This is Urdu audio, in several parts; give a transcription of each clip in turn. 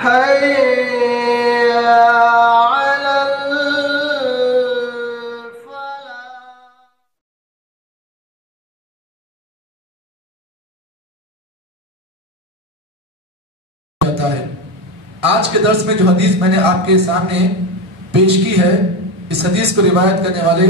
حي على الفلاح. آج کے درس میں جو حدیث میں نے آپ کے سامنے پیش کی ہے، اس حدیث کو روایت کرنے والے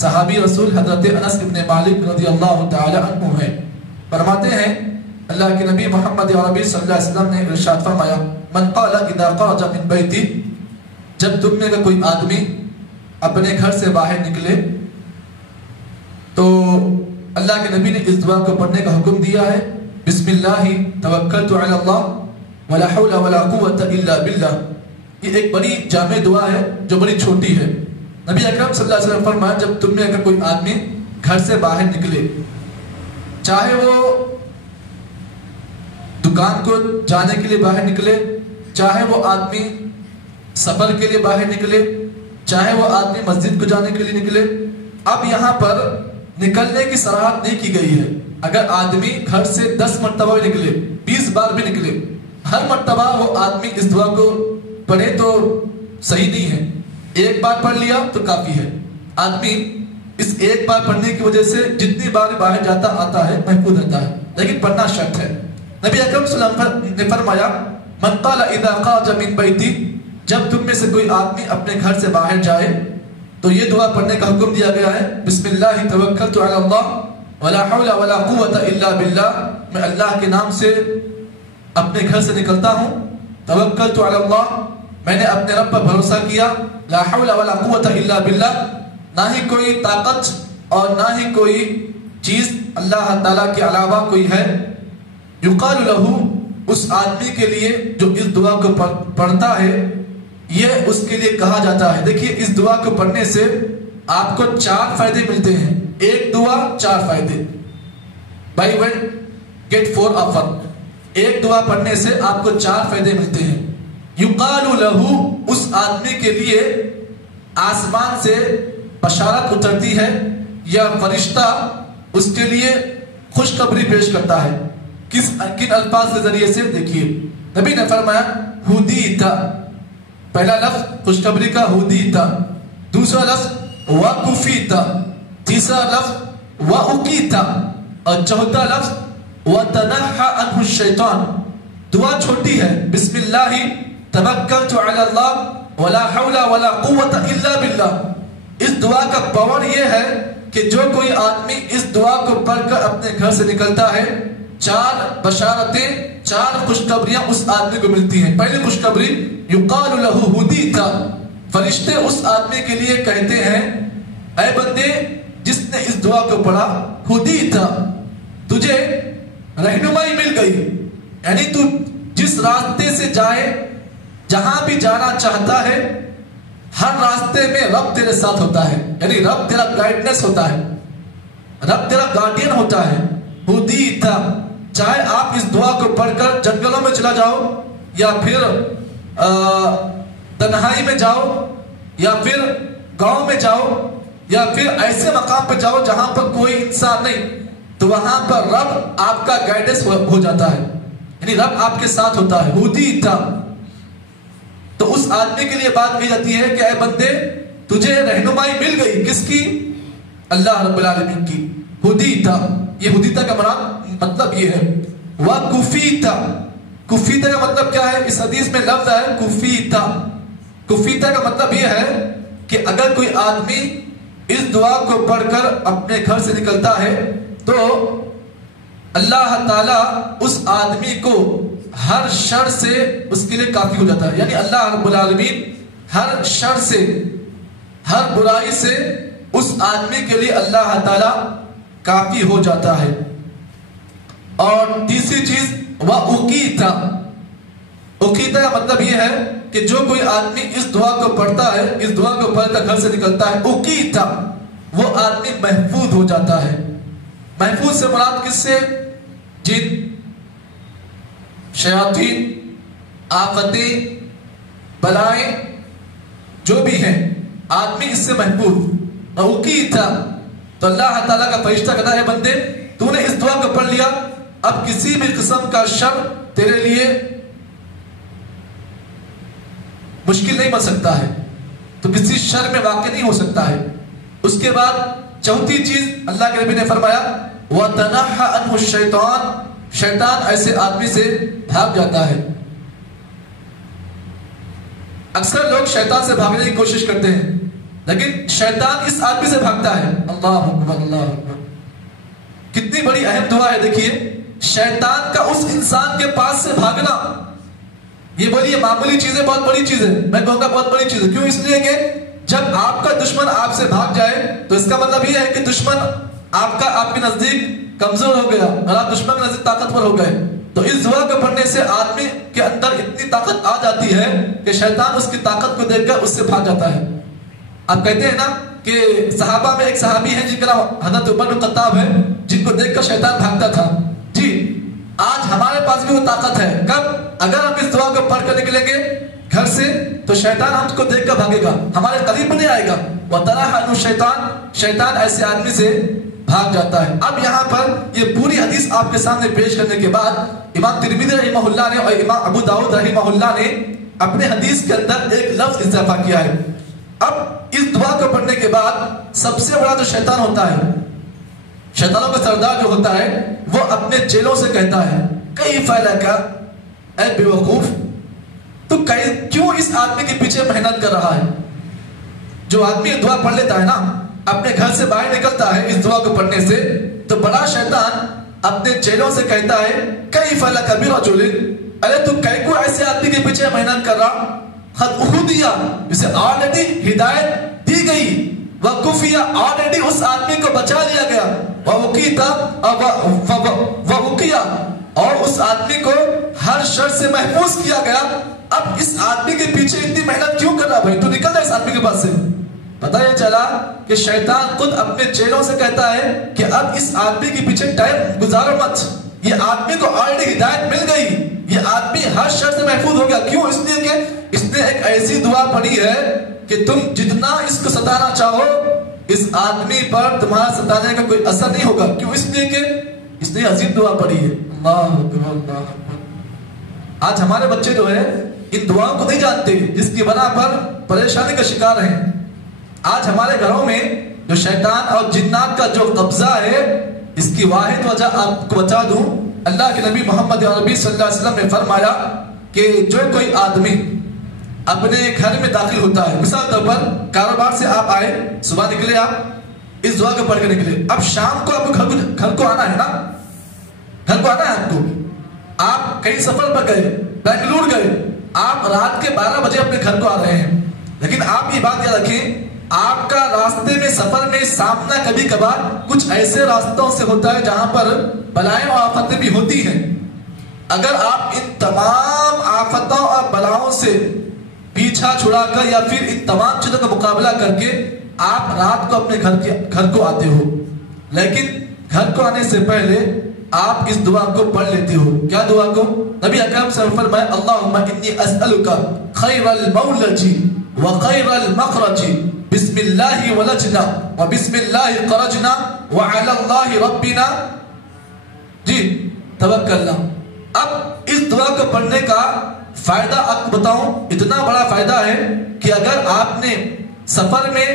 صحابی رسول حضرت انس ابن مالک رضی اللہ تعالی عنہ ہیں. فرماتے ہیں اللہ کے نبی محمد عربی صلی اللہ علیہ وسلم نے ارشاد فرمایا من قال اذا خرج من بیتی، جب تم میں کا کوئی آدمی اپنے گھر سے باہر نکلے تو اللہ کے نبی نے اس دعا کو پڑھنے کا حکم دیا ہے، بسم اللہ توکلت علی اللہ ولا حول ولا قوة الا باللہ. یہ ایک بڑی جامع دعا ہے جو بڑی چھوٹی ہے. نبی اکرم صلی اللہ علیہ وسلم فرمایا جب تم میں اگر کوئی آدمی گھر سے باہر نکلے، چاہے وہ دکان کو جانے کے لیے باہر نکلے، چاہے وہ آدمی سفر کے لیے باہر نکلے، چاہے وہ آدمی مسجد کو جانے کے لیے نکلے. اب یہاں پر نکلنے کی صراحت نہیں کی گئی ہے. اگر آدمی گھر سے 10 مرتبہ بھی نکلے، 20 بار بھی نکلے، ہر مرتبہ وہ آدمی اس دعا کو پڑھے تو صحیح نہیں ہے. ایک بار پڑھ لیا تو کافی ہے. آدمی اس ایک بار پڑھنے کی وجہ سے جتنی بار باہر جاتا آتا ہے محفوظ رہتا ہے، لیکن پڑھنا شرط ہے. نبی اکرم صلی اللہ علیہ وسلم نے فرمایا من قال اذا خرج من بیتی، جب تم میں سے کوئی آدمی اپنے گھر سے باہر جائے تو یہ دعا پڑھنے کا حکم دیا گیا ہے، بسم اللہ توکلت علی اللہ ولا حول ولا قوة الا باللہ. میں اللہ کے نام سے اپنے گھر سے نکلتا ہوں، توکلت علی اللہ، میں نے اپنے رب پر بھروسہ کیا، لا حول ولا قوة الا باللہ، نہ ہی کوئی طاقت اور نہ ہی کوئی چیز اللہ تعالیٰ کے علاوہ کوئی ہے. یقال لہو، اس آدمی کے لیے جو اس دعا کو پڑھتا ہے یہ اس کے لیے کہا جاتا ہے. دیکھیے اس دعا کو پڑھنے سے آپ کو 4 فائدے ملتے ہیں. ایک دعا 4 فائدے، بائی ون گیٹ 4 آفر. ایک دعا پڑھنے سے آپ کو 4 فائدے ملتے ہیں. یقال لہو، اس آدمی کے لیے آسمان سے بشارت اترتی ہے یا فرشتہ اس کے لیے خوشخبری پیش کرتا ہے. کن الفاظ کے ذریعے سے؟ دیکھیے نبی نے فرمایا ہدیتا، پہلا لفظ خوشخبری کا ہدیتا، دوسرا لفظ وکفیتا، تیسرا لفظ واقیتا، اور چوتھا لفظ وتنحى عنه الشیطان. دعا چھوٹی ہے، بسم اللہ توکلت علی اللہ ولا حول ولا قوة الا باللہ. اس دعا کا پاور یہ ہے کہ جو کوئی آدمی اس دعا کو پڑھ کر اپنے گھر سے نکلتا ہے 4 بشارتیں، 4 خوشخبریاں اس آدمی کو ملتی ہیں. پہلی خوشخبری یقال لہ ہدیتا، فرشتے اس آدمی کے لیے کہتے ہیں اے بندے جس نے اس دعا کو پڑھا، ہدیتا، تجھے رہنمائی مل گئی. یعنی تو جس راستے سے جائے، جہاں بھی جانا چاہتا ہے، ہر راستے میں رب تیرے ساتھ ہوتا ہے. یعنی رب تیرا گائیڈنس ہوتا ہے، رب تیرا گارڈین ہوتا ہے. ہدیتا، چاہے آپ اس دعا کو پڑھ کر جنگلوں میں چلا جاؤ، یا پھر تنہائی میں جاؤ، یا پھر گاؤں میں جاؤ، یا پھر ایسے مقام پہ جاؤ جہاں پر کوئی انسان نہیں، تو وہاں پر رب آپ کا گائیڈنس ہو جاتا ہے. یعنی رب آپ کے ساتھ ہوتا ہے. ہدیتا، تو اس آدمی کے لیے بات کی جاتی ہے کہ اے بندے تجھے رہنمائی مل گئی. کس کی؟ اللہ رب العالمین کی. ہدیتا، یہ ہدیتا کا مطلب یہ ہے. وکفیتا، کفیتا کا مطلب کیا ہے؟ اس حدیث میں لفظ ہے کفیتا. کفیتا کا مطلب یہ ہے کہ اگر کوئی آدمی اس دعا کو پڑھ کر اپنے گھر سے نکلتا ہے تو اللہ تعالیٰ اس آدمی کو ہر شر سے اس کے لیے کافی ہو جاتا ہے. یعنی اللہ رب العالمین ہر شر سے، ہر برائی سے اس آدمی کے لیے اللہ تعالیٰ کافی ہو جاتا ہے. اور تیسری چیز وَأُقِيتَ، اقیتا کا مطلب یہ ہے کہ جو کوئی آدمی اس دعا کو پڑھتا ہے، اس دعا کو پڑھ کر گھر سے نکلتا ہے، اقیتا، وہ آدمی محفوظ ہو جاتا ہے. محفوظ سے مراد کس سے؟ جن، شیاطین، آفتیں، بلائیں جو بھی ہیں، آدمی اس سے محفوظ. اقیتا، تو اللہ تعالیٰ کا فرشتہ کہتا ہے بندے تو نے اس دعا کو پڑھ لیا، اب کسی بھی قسم کا شر تیرے لیے مشکل نہیں بن سکتا ہے، تو کسی شر میں واقع نہیں ہو سکتا ہے۔ اس کے بعد چوتھی چیز اللہ کے نبی نے فرمایا وَتَنَحَّ عَنْهُ الشَّيْطَانِ، شیطان ایسے آدمی سے بھاگ جاتا ہے۔ اکثر لوگ شیطان سے بھاگنے کی کوشش کرتے ہیں، لیکن شیطان اس آدمی سے بھاگتا ہے۔ اللہ اکبر، اللہ اکبر، کتنی بڑی اہم دعا ہے۔ دیکھیے شیطان کا اس انسان کے پاس سے بھاگنا، یہ بولیے معمولی چیز ہے، بہت بڑی چیز ہے، میں کہوں گا بہت بڑی چیز ہے۔ کیوں؟ اس لیے کہ جب آپ کا دشمن آپ سے بھاگ جائے تو اس کا مطلب یہ ہے کہ دشمن آپ کے نزدیک کمزور ہو گیا اور آپ دشمن کے نزدیک طاقتور ہو گئے۔ تو اس دعا کو پڑھنے سے آدمی کے اندر اتنی طاقت آ جاتی ہے کہ شیطان اس کی طاقت کو دیکھ کر اس سے بھاگ جاتا ہے۔ آپ کہتے ہیں نا کہ صحابہ میں ایک صحابی ہے جن کا نام حضرت عمر بن خطاب ہے، جن کو دیکھ کر شیطان بھاگتا تھا۔ جی آج ہمارے پاس بھی وہ طاقت ہے۔ کب؟ اگر ہم اس دعا کو پڑھ کر نکلیں گے گھر سے تو شیطان ہم کو دیکھ کر بھاگے گا، ہمارے قریب نہیں آئے گا۔ وَتَنَحَّ عَنْهُ الشَّيْطَانِ، شیطان ایسے آدمی سے بھاگ جاتا ہے۔ اب یہاں پر یہ پوری حدیث آپ کے سامنے پیش کرنے کے بعد امام ترمذی رحمہ اللہ نے اور امام ابو داؤد رحمہ اللہ نے اپنے حدیث کے اندر ایک لفظ اضافہ کیا ہے۔ اب اس دعا کو پڑھنے کے بعد سب سے بڑا جو شیطان ہوتا ہے، شیطانوں کا سردار جو ہوتا ہے، وہ اپنے چیلوں سے کہتا ہے کیف لک، اے بے وقوف تو کیوں اس آدمی کے پیچھے محنت کر رہا ہے؟ جو آدمی دعا پڑھ لیتا ہے نا، اپنے گھر سے باہر نکلتا ہے اس دعا کو پڑھنے سے، تو بڑا شیطان اپنے چیلوں سے کہتا ہے کیف لک برجل، ارے تو کو ایسے آدمی کے پیچھے محنت کر رہا، خط اہدیا، اسے آلریڈی ہدایت دی گئی، وقفیا، آلریڈی اس آدمی کو بچا لیا گیا، وقیا، اور اس آدمی کو ہر شر سے محفوظ کیا گیا۔ اب اس آدمی کے پیچھے اتنی محنت کیوں کر رہا بھائی؟ تو نکل جائے اس آدمی کے پاس سے۔ پتہ یہ چلا کہ شیطان خود اپنے چیلوں سے کہتا ہے کہ اب اس آدمی کے پیچھے ٹائم گزارو مت، یہ آدمی کو آلریڈی ہدایت مل گئی، یہ آدمی ہر شر سے محفوظ ہو گیا۔ کیوں؟ اس لیے کہ اس نے ایک ایسی دعا پڑھی ہے کہ تم جتنا اس کو ستانا چاہو اس آدمی پر تمہارا ستانے کا کوئی اثر نہیں ہوگا۔ کیوں؟ اس لیے کہ اس نے عظیم دعا پڑھی ہے۔ اللہ اکبر، اللہ اکبر۔ آج ہمارے بچے جو ہے ان دعاؤں کو نہیں جانتے، جس کی بنا پر پریشانی کا شکار ہیں۔ آج ہمارے گھروں میں جو شیطان اور جنات کا جو قبضہ ہے، اس کی واحد وجہ آپ کو بتا دوں، اللہ کے نبی محمد عربی صلی اللہ علیہ وسلم نے فرمایا کہ جو کوئی آدمی اپنے گھر میں داخل ہوتا ہے، مثال طور پر کاروبار سے آپ آئے، صبح نکلے، آپ اس دعا کو پڑھ کے نکلے، اب شام کو آپ کو گھر کو آنا ہے نا، گھر کو آنا ہے آپ کو، آپ کہیں سفر پر گئے، بنگلور گئے، آپ رات کے 12 بجے اپنے گھر کو آ رہے ہیں، لیکن آپ یہ بات یاد رکھیں آپ کا راستے میں سفر میں سامنا کبھی کبھار کچھ ایسے راستوں سے ہوتا ہے جہاں پر بلائیں اور آفتیں بھی ہوتی ہیں۔ اگر آپ ان تمام آفتوں اور بلاؤں سے پیچھا چھڑا کر یا پھر ان تمام چیزوں کا مقابلہ کر کے آپ رات کو اپنے گھر کو آتے ہو، لیکن گھر کو آنے سے پہلے آپ اس دعا کو پڑھ لیتے ہو۔ کیا دعا کو؟ نبی اکرم صلی اللہ علیہ وسلم فرمائے اللہم انی اسألک خیر المولج وخیر المخرج، بسم اللہ ولجنا وبسم اللہ خرجنا وعلی اللہ ربنا جی توکلنا۔ اب اس دعا کو پڑھنے کا فائدہ آپ کو بتاؤں، اتنا بڑا فائدہ ہے کہ اگر آپ نے سفر میں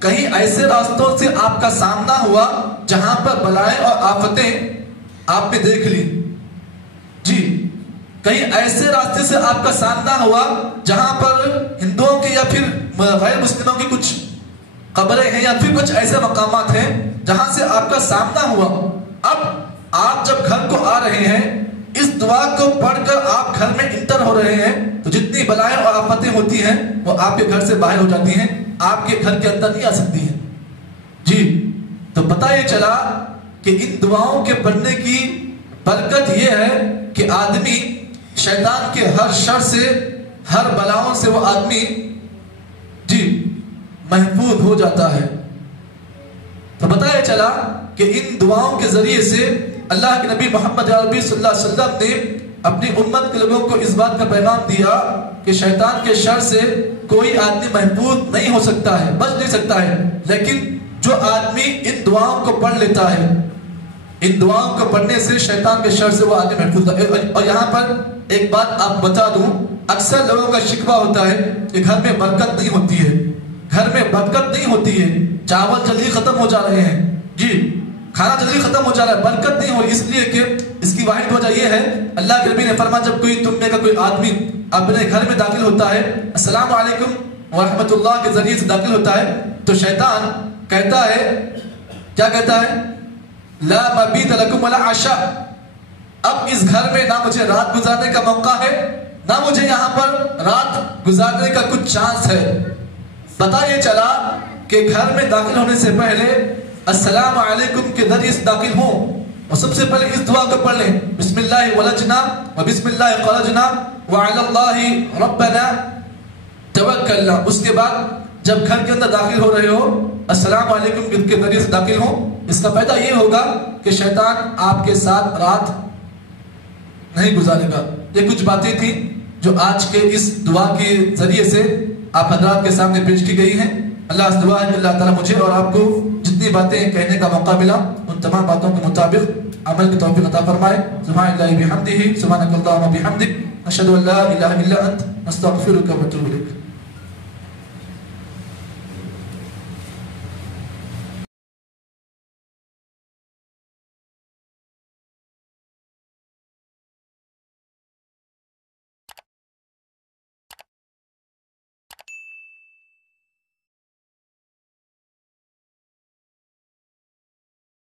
کہیں ایسے راستوں سے آپ کا سامنا ہوا جہاں پر بلائیں اور آفتیں آپ نے دیکھ لی، جی کہیں ایسے راستے سے آپ کا سامنا ہوا جہاں پر ہندوؤں کے یا پھر غیر مسلموں کی کچھ قبریں ہیں یا پھر کچھ ایسے مقامات ہیں جہاں سے آپ کا سامنا ہوا، اب آپ جب گھر کو آ رہے ہیں اس دعا کو پڑھ کر آپ گھر میں انٹر ہو رہے ہیں تو جتنی بلائیں اور آفتیں ہوتی ہیں وہ آپ کے گھر سے باہر ہو جاتی ہیں، آپ کے گھر کے اندر نہیں آ سکتی ہیں۔ جی تو پتہ یہ چلا کہ ان دعاؤں کے پڑھنے کی برکت یہ ہے کہ آدمی شیطان کے ہر شر سے، ہر بلاؤں سے وہ آدمی جی محفوظ ہو جاتا ہے۔ تو پتہ یہ چلا کہ ان دعاؤں کے ذریعے سے اللہ کے نبی محمد عربی صلی اللہ علیہ وسلم نے اپنی امت کے لوگوں کو اس بات کا پیغام دیا کہ شیطان کے شر سے کوئی آدمی محفوظ نہیں ہو سکتا ہے، بچ نہیں سکتا ہے، لیکن جو آدمی ان دعاؤں کو پڑھ لیتا ہے، ان دعاؤں کو پڑھنے سے شیطان کے شر سے وہ آدمی محفوظ ہے۔ اور یہاں پر ایک بات آپ بتا دوں، اکثر لوگوں کا شکوہ ہوتا ہے کہ گھر میں برکت نہیں ہوتی ہے، گھر میں برکت نہیں ہوتی ہے، چاول جلدی ختم ہو جا رہے ہیں، جی کھانا جلدی ختم ہو جا رہا ہے، برکت نہیں ہو، اس لیے کہ اس کی واحد وجہ یہ ہے، اللہ کے نبی نے فرمایا جب کوئی تم میں کا کوئی آدمی اپنے گھر میں داخل ہوتا ہے، السلام علیکم ورحمۃ اللہ کے ذریعے سے داخل ہوتا ہے، تو شیطان کہتا ہے، کیا کہتا ہے؟ لا مبیت لکم ولا عشاء، اب اس گھر میں نہ مجھے رات گزارنے کا موقع ہے، نہ مجھے یہاں پر رات گزارنے کا کچھ چانس ہے۔ پتہ یہ چلا کہ گھر میں داخل ہونے سے پہلے السلام علیکم کے ذریعے سے داخل ہوں، اور سب سے پہلے اس دعا کو پڑھ لیں، بسم اللہ ولجنا و بسم اللہ خرجنا وعلی اللہ ربنا توکلنا۔ اس کے بعد جب گھر کے اندر داخل ہو رہے ہو السلام علیکم کے ذریعے سے داخل ہوں، اس کا فائدہ یہ ہوگا کہ شیطان آپ کے ساتھ رات نہیں گزارے گا۔ یہ کچھ باتیں تھیں جو آج کے اس دعا کے ذریعے سے آپ حضرات کے سامنے پیش کی گئی ہیں۔ اللہ سے دعا ہے کہ اللہ تعالیٰ مجھے اور آپ کو جتنی باتیں کہنے کا موقع ملا ان تمام باتوں کے مطابق عمل کی توفیق عطا فرمائے۔ سبحان اللہ بحمدہ، سبحانک اللہم وبحمدک، اشہد ان لا الہ الا انت، نستغفرک ونتوب الیک۔